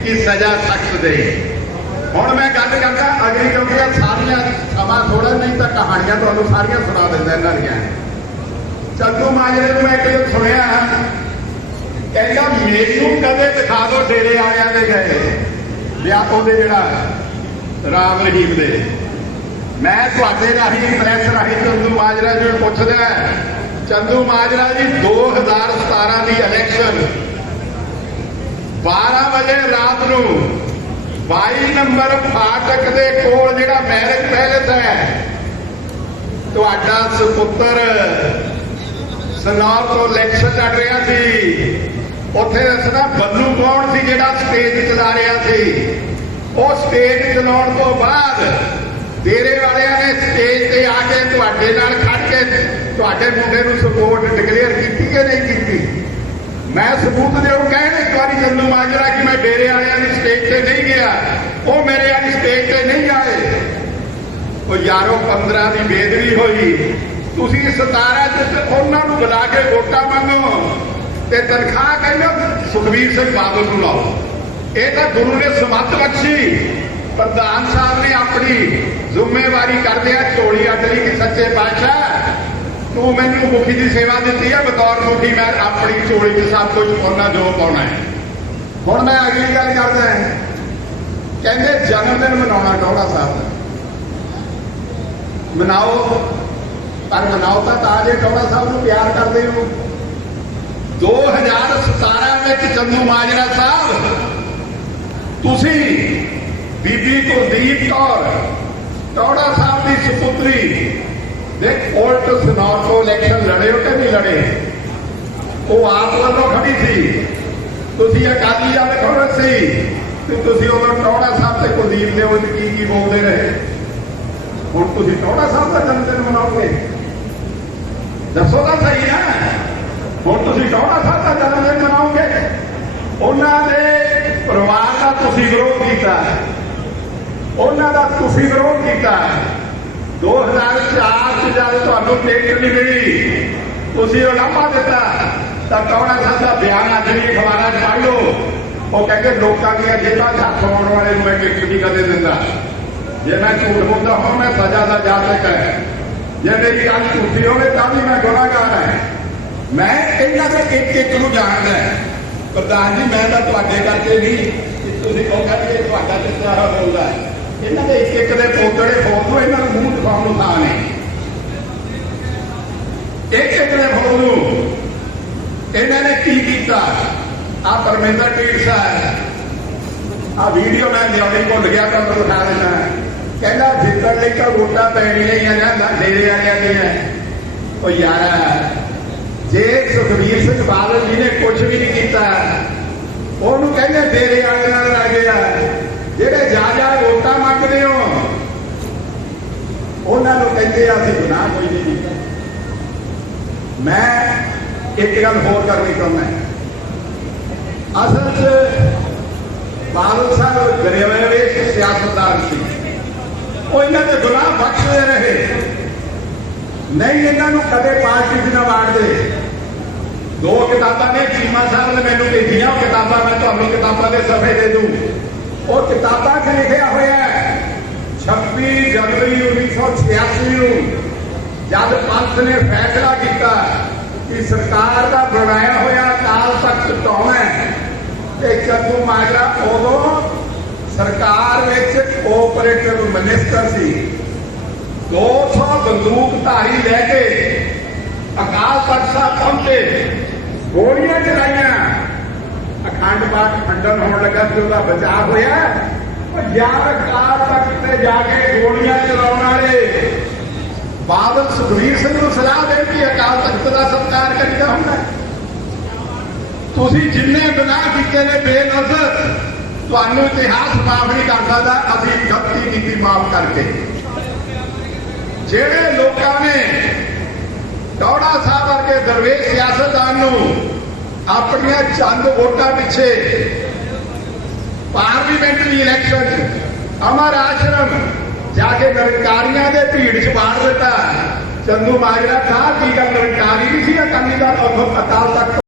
ਕੀ ਸਜ਼ਾ ਸਖਤ ਦੇ ਹੁਣ ਮੈਂ ਗੱਲ ਕਰਦਾ ਅਗਲੀ ਕਿਉਂਕਿ ਇਹ ਸਾਰੀਆਂ ਸਮਾਂ ਥੋੜਾ ਨਹੀਂ ਤਾਂ ਕਹਾਣੀਆਂ ਤੁਹਾਨੂੰ ਸਾਰੀਆਂ ਸੁਣਾ ਦਿੰਦਾ ਇਹਨਾਂ ਦੀਆਂ ਚੱਦੂ ਮਾਜਰੇ ਨੂੰ ਮੈਂ ਇੱਕ ਸੁਣਿਆ ਕਹਿੰਦਾ ਮੈਨੂੰ ਕਦੇ ਦਿਖਾ ਦਿਓ ਡੇਰੇ ਵਾਲਿਆਂ ਦੇ ਗਏ ਵਿਆਹ ਉਹਦੇ ਜਿਹੜਾ ਰਾਮ ਰਹੀਮ ਦੇ ਮੈਂ ਤੁਹਾਡੇ ਰਾਹੀਂ ਪ੍ਰੈਸ ਰਾਹੀਂ ਚੰਦੂ ਮਾਜਰਾ ਜੀ ਨੂੰ ਪੁੱਛਦਾ ਚੰਦੂ ਮਾਜਰਾ ਜੀ 2017 ਦੀ ਇਲੈਕਸ਼ਨ 12 ਰਾਤ ਨੂੰ 22 ਨੰਬਰ ਫਾਟਕ ਦੇ ਕੋਲ ਜਿਹੜਾ ਮੈਰਿਜ ਪੈਲੇਸ ਹੈ, ਤੁਹਾਡਾ ਸੁਪੁੱਤਰ ਸਨਾਰ ਤੋਂ ਇਲੈਕਸ਼ਨ ਲੜ ਰਿਹਾ ਸੀ। ਉੱਥੇ ਦੱਸਣਾ ਬੱਲੂ ਕੌਣ ਸੀ ਜਿਹੜਾ ਸਟੇਜ ਚਲਾ ਰਿਹਾ ਸੀ? ਉਹ ਸਟੇਜ ਚਲਾਉਣ ਤੋਂ ਬਾਅਦ ਡੇਰੇ ਵਾਲਿਆਂ ਨੇ ਸਟੇਜ ਤੇ ਆ ਕੇ ਤੁਹਾਡੇ ਨਾਲ ਖੜ ਕੇ ਤੁਹਾਡੇ ਮੁੰਡੇ ਨੂੰ ਸਪੋਰਟ ਡਿਕਲੇਅਰ ਕੀਤੀ ਕਿ ਨਹੀਂ ਕੀਤੀ? ਮੈਂ ਸਬੂਤ ਦਿਓ ਕਹਿਣ ਇੱਕ ਵਾਰੀ ਚੰਦੂ ਮਾਜਰਾ ਕਿ ਮੈਂ ਡੇਰੇ ਵਾਲਿਆਂ ਦੀ ਸਟੇਜ ਤੇ ਨਹੀਂ ਗਿਆ। ਉਹ ਮੇਰੇ ਵਾਲੀ ਸਟੇਜ ਤੇ ਨਹੀਂ ਆਏ। ਉਹ ਯਾਰੋ 15 ਦੀ ਬੇਦਰੀ ਹੋਈ। ਤੁਸੀਂ 17 ਚ ਉਹਨਾਂ ਨੂੰ ਬੁਲਾ ਕੇ ਵੋਟਾਂ ਮੰਗੋ ਤੇ ਤਨਖਾਹ ਕਹਿੰਦੇ ਸੁਖਵੀਰ ਸਿੰਘ ਬਾਦਲ ਨੂੰ ਲਾਓ। ਇਹ ਤਾਂ ਗੁਰੂ ਨੇ ਸਮੱਤ ਬਖਸ਼ੀ। ਪ੍ਰਧਾਨ ਸਾਹਿਬ ਨੇ ਆਪਣੀ ਜ਼ਿੰਮੇਵਾਰੀ ਕਰਦਿਆਂ ਝੋਲੀ ਅੱਡ ਲਈ ਕਿ ਸੱਚੇ ਪਾਤਸ਼ਾਹ। ਤੂੰ ਮੈਨੂੰ ਮੁਖੀ ਦੀ ਸੇਵਾ ਦਿੱਤੀ ਹੈ ਬਤੌਰ ਮੁਖੀ ਮੈਂ ਆਪਣੀ ਝੋਲੀ 'ਚ ਸਭ ਕੁਝ ਪਾਉਣਾ ਜੋ ਪਾਉਣਾ ਹੈ। ਹੁਣ ਮੈਂ ਅਗਲੀ ਗੱਲ ਕਰਦਾ ਹਾਂ। ਕਹਿੰਦੇ ਜਨਮ ਦਿਨ ਮਨਾਉਣਾ ਟੌੜਾ ਸਾਹਿਬ। ਮਨਾਓ, ਪਰ ਮਨਾਓ ਤਾਂ ਤਾਂ ਜੇ ਟੌੜਾ ਸਾਹਿਬ ਨੂੰ ਪਿਆਰ ਕਰਦੇ ਹੋ। 2017 ਵਿੱਚ ਚੰਦੂ ਮਾਜਰਾ ਸਾਹਿਬ, ਤੁਸੀਂ ਬੀਬੀ ਕੁਲਦੀਪ ਕੌਰ ਟੌੜਾ ਸਾਹਿਬ ਦੀ ਸੁਪੁੱਤਰੀ ਉਲਟ ਸੁਨਾਰ ਤੋਂ ਇਲੈਕਸ਼ਨ ਲੜੇ ਹੋ ਕਿ ਨਹੀਂ ਲੜੇ ਉਹ ਆਪ ਵੱਲੋਂ ਖੜੀ ਸੀ ਤੁਸੀਂ ਅਕਾਲੀ ਵਾਲੇ ਖੜੇ ਸੀ ਤੇ ਤੁਸੀਂ ਉਦੋਂ ਟੌੜਾ ਸਾਹਿਬ ਤੇ ਕੁਲਦੀਪ ਦੇ ਵਿੱਚ ਕੀ ਕੀ ਬੋਲਦੇ ਰਹੇ ਹੁਣ ਤੁਸੀਂ ਟੌੜਾ ਸਾਹਿਬ ਦਾ ਜਨਮ ਦਿਨ ਮਨਾਓਗੇ ਦੱਸੋ ਤਾਂ ਸਹੀ ਨਾ ਹੁਣ ਤੁਸੀਂ ਟੌੜਾ ਸਾਹਿਬ ਦਾ ਜਨਮ ਦਿਨ ਮਨਾਓਗੇ ਉਹਨਾਂ ਦੇ ਪਰਿਵਾਰ ਦਾ ਤੁਸੀਂ ਵਿਰੋਧ ਕੀਤਾ ਉਹਨਾਂ ਦਾ ਤੁਸੀਂ ਵਿਰੋਧ ਕੀਤਾ 2004 ਚ ਜਦ ਤੁਹਾਨੂੰ ਟਿਕਟ ਨਹੀਂ ਮਿਲੀ, ਤੁਸੀਂ ਉਹ ਲਾਂਭਾ ਦਿੱਤਾ, ਤਾਂ ਟੌੜਾ ਸਾਹਿਬ ਦਾ ਬਿਆਨ ਅੱਜ ਵੀ ਅਖਬਾਰਾਂ 'ਚ ਪੜ੍ਹ ਲਓ ਉਹ ਕਹਿੰਦੇ ਲੋਕਾਂ ਦੀਆਂ ਜੇਬਾਂ 'ਚ ਹੱਥ ਪਾਉਣ ਵਾਲੇ ਨੂੰ ਮੈਂ ਟਿਕਟ ਨਹੀਂ ਕਦੇ ਦਿੰਦਾ। ਜੇ ਮੈਂ ਝੂਠ ਬੋਲਦਾ ਹਾਂ, ਮੈਂ ਸਜ਼ਾ ਦਾ ਜਾਤਕ ਹੈ। ਜੇ ਮੇਰੀ ਗੱਲ ਝੂਠੀ ਹੋਵੇ, ਤਾਂ ਵੀ ਮੈਂ ਗੁਨਾਹਗਾਰ ਹਾਂ। ਮੈਂ ਇਹਨਾਂ ਦੇ ਇੱਕ ਇੱਕ ਨੂੰ ਜਾਣਦਾ ਪ੍ਰਧਾਨ ਜੀ, ਮੈਂ ਤਾਂ ਤੁਹਾਡੇ ਕਰਕੇ ਨਹੀਂ, ਤੁਸੀਂ ਕਹੋ ਕਿ ਤੁਹਾਡਾ ਕਿੱਥਾ ਬੋਲਦਾ ਇਹਨਾਂ ਦੇ ਇੱਕ ਇੱਕ ਦੇ ਪੋਤੜੇ ਫੋਟੋ ਇਹਨਾਂ ਨੂੰ ਮੂੰਹ ਦਿਖਾਉਣ ਨੂੰ ਥਾਂ ਨਹੀਂ ਇੱਕ ਇੱਕ ਦੇ ਫੋਟੋ ਇਹਨਾਂ ਨੇ ਕੀ ਕੀਤਾ? ਆ ਪਰਮੇਂਦਰ ਢੀਂਡ ਸਾਹਿਬ ਆ ਵੀਡੀਓ ਮੈਂ ਲਿਆਉਣੀ ਭੁੱਲ ਗਿਆ ਤਾਂ ਤੁਹਾਨੂੰ ਦਿਖਾ ਦੇਣਾ ਕਹਿੰਦਾ ਜਿੱਤਣ ਲਈ ਤਾਂ ਵੋਟਾਂ ਪੈਣੀਆਂ ਹੀ ਆ ਨਾ ਡੇਰੇ ਵਾਲਿਆਂ ਦੀਆਂ। ਉਹ ਯਾਰ, ਜੇ ਸੁਖਬੀਰ ਸਿੰਘ ਬਾਦਲ ਜੀ ਨੇ ਕੁਝ ਵੀ ਨਹੀਂ ਕੀਤਾ, ਉਹਨੂੰ ਕਹਿੰਦੇ ਦੇ ਵਾਲੇ ਨਾਲ ਲੱਗ ਗਿਆ ਜਿਹੜੇ ਜਾ ਜਾ ਵੋਟਾਂ ਮੰਗਦੇ ਹੋ ਉਹਨਾਂ ਨੂੰ ਕਹਿੰਦੇ ਆ, ਅਸੀਂ ਗੁਨਾਹ ਕੋਈ ਨਹੀਂ ਕੀਤਾ। ਮੈਂ ਇੱਕ ਗੱਲ ਹੋਰ ਕਰਨੀ ਚਾਹੁੰਦਾ ਅਸਲ 'ਚ ਬਾਦਲ ਸਾਹਿਬ ਗਰੇਵਾਲੇ ਸਿਆਸਤਦਾਨ ਸੀ। ਉਹ ਇਹਨਾਂ ਦੇ ਗੁਨਾਹ ਬਖਸ਼ਦੇ ਰਹੇ। ਨਹੀਂ, ਇਹਨਾਂ ਨੂੰ ਕਦੇ ਪਾਰਟੀ 'ਚ ਨਾ ਵਾੜਦੇ ਦੋ। ਕਿਤਾਬਾਂ ਨੇ, ਚੀਮਾ ਸਾਹਿਬ ਨੇ ਮੈਨੂੰ ਭੇਜੀਆਂ। ਉਹ ਕਿਤਾਬਾਂ ਮੈਂ ਤੁਹਾਨੂੰ ਕਿਤਾਬਾਂ ਦੇ ਸਫੇ ਦੇ ਦੂੰ। ਉਹ ਕਿਤਾਬਾਂ 'ਚ ਲਿਖਿਆ ਹੋਇਆ 26 ਜਨਵਰੀ 1986 ਨੂੰ ਜਦ ਪੰਥ ਨੇ ਫੈਸਲਾ ਕੀਤਾ ਕਿ ਸਰਕਾਰ ਦਾ ਬਣਾਇਆ ਹੋਇਆ ਅਕਾਲ ਤਖਤ ਢਾਉਣਾ ਤੇ ਚੱਦੂ ਮਾਜਰਾ ਉਦੋਂ ਸਰਕਾਰ ਵਿੱਚ ਕੋਆਪਰੇਟਿਵ ਮਿਨਿਸਟਰ ਸੀ। 200 ਬੰਦੂਕ ਧਾਰੀ ਲੈ ਕੇ ਅਕਾਲ ਤਖਤ ਸਾਹਿਬ ਪਹੁੰਚੇ। ਗੋਲੀਆਂ ਚਲਾਈਆਂ। ਅਖੰਡ ਪਾਠ ਖੰਡਨ ਹੋਣ ਲੱਗਾ ਤੇ ਉਹਦਾ ਬਚਾਅ ਹੋਇਆ। ਉਹ ਯਾਰ ਤੱਕ ਤੇ ਜਾ ਕੇ ਗੋਲੀਆਂ ਚਲਾਉਣ ਵਾਲੇ। ਬਾਦਲ ਸੁਖਵੀਰ ਸਿੰਘ ਨੂੰ ਸਲਾਹ ਦੇਣ ਕਿ ਅਕਾਲ ਤਖਤ ਦਾ ਸਤਿਕਾਰ ਕਰੀਦਾ ਹੁੰਦਾ ਤੁਸੀਂ ਜਿੰਨੇ ਗੁਨਾਹ ਕੀਤੇ ਨੇ ਬੇਨਜ਼ਰ, ਤੁਹਾਨੂੰ ਇਤਿਹਾਸ ਮਾਫ ਨਹੀਂ ਕਰ ਸਕਦਾ, ਅਸੀਂ ਗਲਤੀ ਕੀਤੀ ਮਾਫ ਕਰਕੇ। ਜਿਹੜੇ ਲੋਕਾਂ ਨੇ ਟੌੜਾ ਸਾਹਿਬ ਵਰਗੇ ਦਰਵੇਸ਼ ਸਿਆਸਤਦਾਨ ਨੂੰ ਆਪਣੀਆਂ ਚੰਦ ਵੋਟਾਂ ਪਿੱਛੇ ਪਾਰਲੀਮੈਂਟਰੀ ਇਲੈਕਸ਼ਨ 'ਚ ਅਮਰ ਆਸ਼ਰਮ ਜਾ ਕੇ ਨਿਰੰਕਾਰੀਆਂ ਦੇ ਭੀੜ 'ਚ ਬਾੜ ਦਿੱਤਾ। ਚੰਦੂ ਮਾਜਰਾ ਸਾਹਿਬ ਕੀ ਗੱਲ ਨਿਰੰਕਾਰੀ ਨਹੀਂ ਸੀ ਅਕਾਲੀ ਦਲ? ਉਦੋਂ ਅਕਾਲ ਤਖਤ